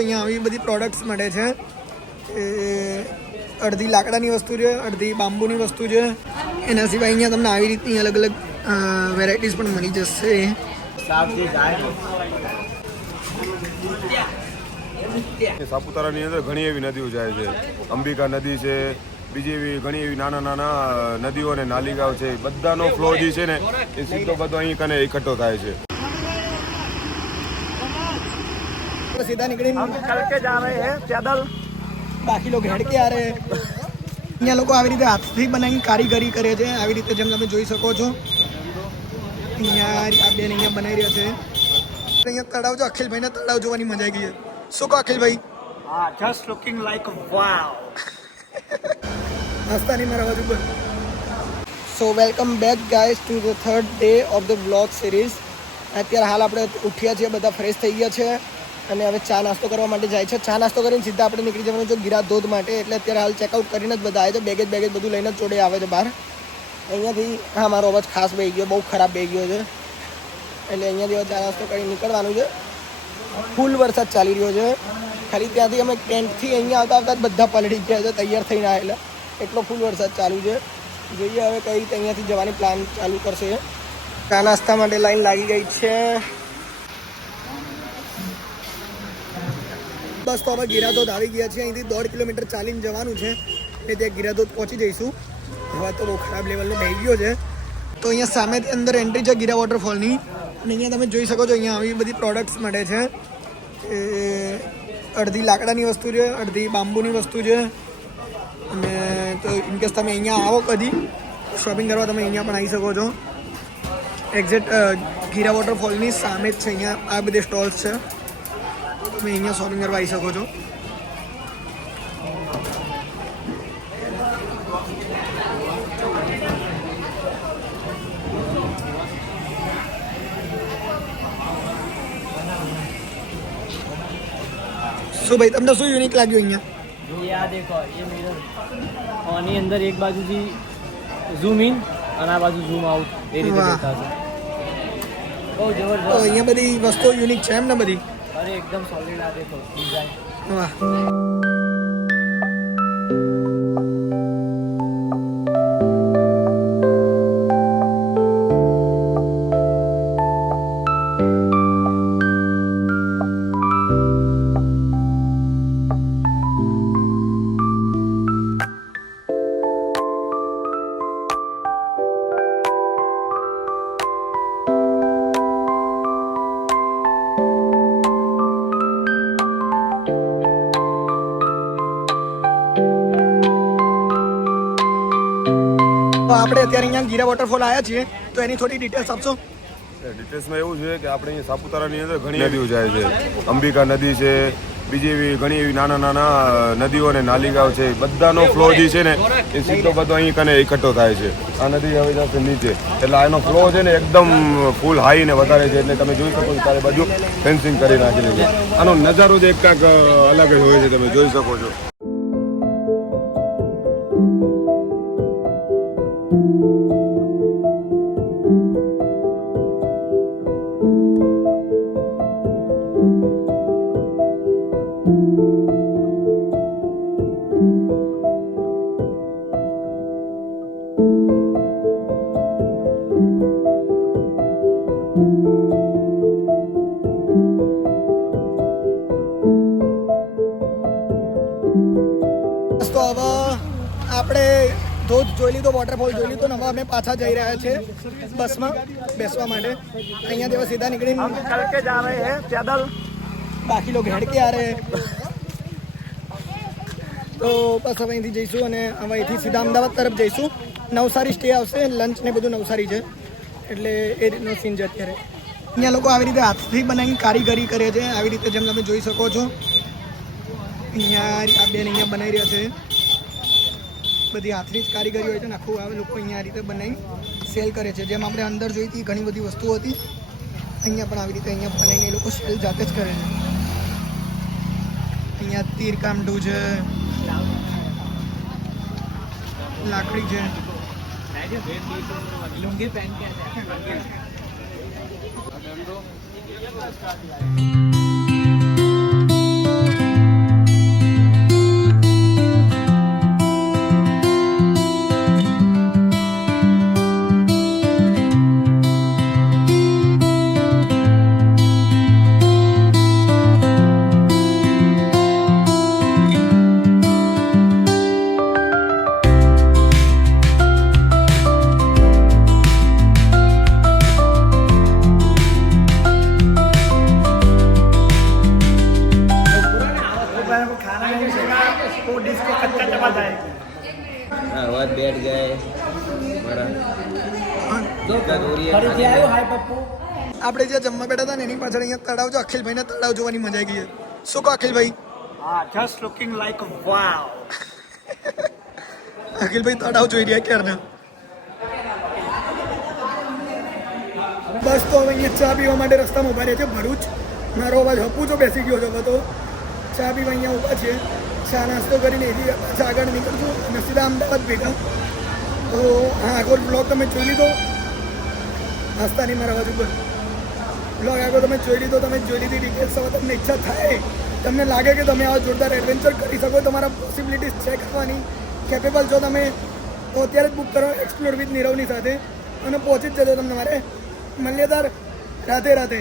અહીંયા આવી બધી પ્રોડક્ટ્સ મળે છે. અડધી લાકડાની વસ્તુ છે, અડધી બાંબુની વસ્તુ છે. એના સિવાય અહીંયા તમને આવી રીતની અલગ અલગ વેરાયટીઝ પણ મળી જશે. સાપુતારાની અંદર ઘણી એવી નદીઓ જાય છે. અંબિકા નદી છે, બીજી એવી ઘણી એવી નાના નાના નદીઓ અને નાલિકાઓ છે. બધાનો ફ્લો જે છે ને એ સીધો બધો અહીં કને એકઠો થાય છે. सीधा निकले चल के जा रहे हैं पैदल, बाकी लोग हेड के आ रहे हैं. અહીંયા લોકો આવી રીતે હાથથી બનાવીને કારીગરી કરે છે. આવી રીતે જેમ તમે જોઈ શકો છો અહીંયા આ બેન અહીંયા બનાવી રહ્યા છે. અહીંયા તળાવ જો અખિલભાઈને તળાવ જોવાની મજા આવી ગઈ છે. શું કહો અખિલભાઈ? હા, જસ્ટ લુકિંગ લાઈક વાવ. નાસ્તાની મારા બાજુ પર. સો welcome back guys to the third day of the blog series. અત્યારે હાલ આપણે ઉઠ્યા છીએ, બધા ફ્રેશ થઈ ગયા છે અને હવે ચા નાસ્તો કરવા માટે જાય છે. ચા નાસ્તો કરીને સીધા આપણે નીકળી જવાનું છે ગિરા ધોધ માટે. એટલે અત્યારે હાલ ચેકઆઉટ કરીને જ બધા આવે છે. બેગેજ બધું લઈને જ જોડે આવે છે બહાર. અહીંયાથી હા, મારો અવાજ ખાસ બેહી ગયો, બહુ ખરાબ બેહી ગયો છે. એટલે અહીંયાથી હવે ચા નાસ્તો કરીને નીકળવાનું છે. ફૂલ વરસાદ ચાલી રહ્યો છે. ખાલી ત્યાંથી અમે ટેન્ટથી અહીંયા આવતા જ બધા પલળી ગયા છે તૈયાર થઈને આવેલા. એટલો ફૂલ વરસાદ ચાલુ છે. જોઈએ હવે કઈ રીતે અહીંયાથી જવાની પ્લાન ચાલુ કરશે. ચા નાસ્તા માટે લાઈન લાગી ગઈ છે. બસ તો હવે ગિરાધોધ આવી ગયા છે. અહીંથી 1.5 કિલોમીટર ચાલીને જવાનું છે એટલે ત્યાં ગિરાધોધ પહોંચી જઈશું. હવા તો બહુ ખરાબ લેવલનો બેહી ગયો છે. તો અહીંયા સામેથી અંદર એન્ટ્રી છે ગિરા વોટરફોલની. અને અહીંયા તમે જોઈ શકો છો અહીંયા આવી બધી પ્રોડક્ટ્સ મળે છે. અડધી લાકડાની વસ્તુ છે, અડધી બાંબુની વસ્તુ છે. અને તો ઇનકેસ તમે અહીંયા આવો કદી શોપિંગ કરવા તમે અહીંયા પણ આવી શકો છો. એક્ઝેક્ટ ગિરા વોટરફોલની સામે જ છે અહીંયા આ બધી સ્ટોલ્સ છે. તમે અહીંયા શોપિંગ કરવા આવી શકો છો. શું ભાઈ તમને શું યુનિક લાગ્યું અહીંયા? ये आ देखो, ये मिरर આની અંદર એક બાજુથી ઝૂમ ઇન અને આ બાજુ ઝૂમ આઉટ એ રીતે દેખાશે. બહુ જબરદસ્ત. તો અહીંયા બધી વસ્તુઓ યુનિક છે એમ ને બધી? અરે એકદમ સોલિડ. આ દેખો ડિઝાઇન. વાહ. આપણે અત્યારે અહીંયા ગિરા વોટરફોલ આવ્યા છીએ તો એની થોડી ડિટેલ્સ આપશો? ડિટેલ્સમાં એવું છે કે આપણે અહીંયા સાપુતારાની અંદર ઘણી નદીઓ જાય છે. અંબિકા નદી છે, બીજી એવી ઘણી એવી નાના નાના નદીઓ અને નાલિકાઓ છે. બધાનો ફ્લો જે છે ને એ સીધો બધો અહીં કને એકઠો થાય છે. આ નદી હવે જશે નીચે એટલે એનો ફ્લો છે ને એકદમ ફૂલ હાઈ ને વધારે છે. એટલે તમે જોઈ શકો છો ચારે બાજુ ફેન્સિંગ કરી નાખેલી છે. આનો નજારો જ એક કાંક અલગ જ હોય છે, તમે જોઈ શકો છો. તો હવે આપણે ધોધ જોઈ લીધો, વોટરફોલ જોઈ લીધો ને હવે અમે પાછા જઈ રહ્યા છે બસમાં બેસવા માટે. અહીંયાથી હવે સીધા નીકળીને ચલ કે જા રહે हैं पैदल, બાકી લોકો હેડ કે આ રહે. તો બસ હવે અહીંથી જઈશું અને હવે અહીંથી સીધા અમદાવાદ તરફ જઈશું. નવસારી સ્ટે આવશે, લંચ ને બધું નવસારી છે એટલે એ રીતનો સીન છે અત્યારે. અહીંયા લોકો આવી રીતે હાથથી બનાવીને કારીગરી કરે છે. આવી રીતે જેમ તમે જોઈ શકો છો અહીંયા આ બેન અહીંયા બનાવી રહ્યા છે. બધી હાથની જ કારીગરી હોય છે ને આખું આવે લોકો અહીંયા આ રીતે બનાવી સેલ કરે છે. જેમ આપણે અંદર જોઈ હતી ઘણી બધી વસ્તુઓ હતી, અહીંયા પણ આવી રીતે અહીંયા બનાવીને એ લોકો સેલ જાતે જ કરે છે. અહીંયા તીર કામઢું છે, લાકડી છે. લુંગી પહેન કે वो डिश के कच्चा चबाता है आवाज बैठ गए बड़ा दिक्कत हो रही है ફરીથી આવ્યો હાય પપ્પુ આપણે જે જમવા બેઠા હતા ને એની પાછળ અહીંયા તળાવ જો અખિલભાઈને તળાવ જોવાની મજા આવી ગઈ છે શું કહો Akhilbhai Just looking like wow. Akhilbhai તળાવ જોઈ રહ્યા ક્યારના બસ તો હવે અહીંયા ચા પીવા માટે રસ્તામાં ઉભા રહ્યા છે ભરૂચ મારો અવાજ હપુચો બેસી ગયો છે હવે તો ચા પીવા અહીંયા ઊભા છે ચા નાસ્તો કરીને એથી પાછા આગળ નીકળશું અને સીધા અમદાવાદ ભેગા તો હા આગળ બ્લોગ તમે જોઈ લીધો નાસ્તાની મારા અવાજ ઉપર બ્લોગ આગળ તમે જોઈ લીધો તમે જોઈ લીધી ડિટેલ્સ હવે તમને ઈચ્છા થાય તમને લાગે કે તમે આવા જોરદાર એડવેન્ચર કરી શકો તમારા પોસિબિલિટીઝ ચેક કરવાની કેપેબલ છો તમે તો અત્યારે જ બુક કરો એક્સપ્લોર વિથ નીરવની સાથે અને પહોંચી જ જજો તમને મારે મલ્યદાર રાધે રાધે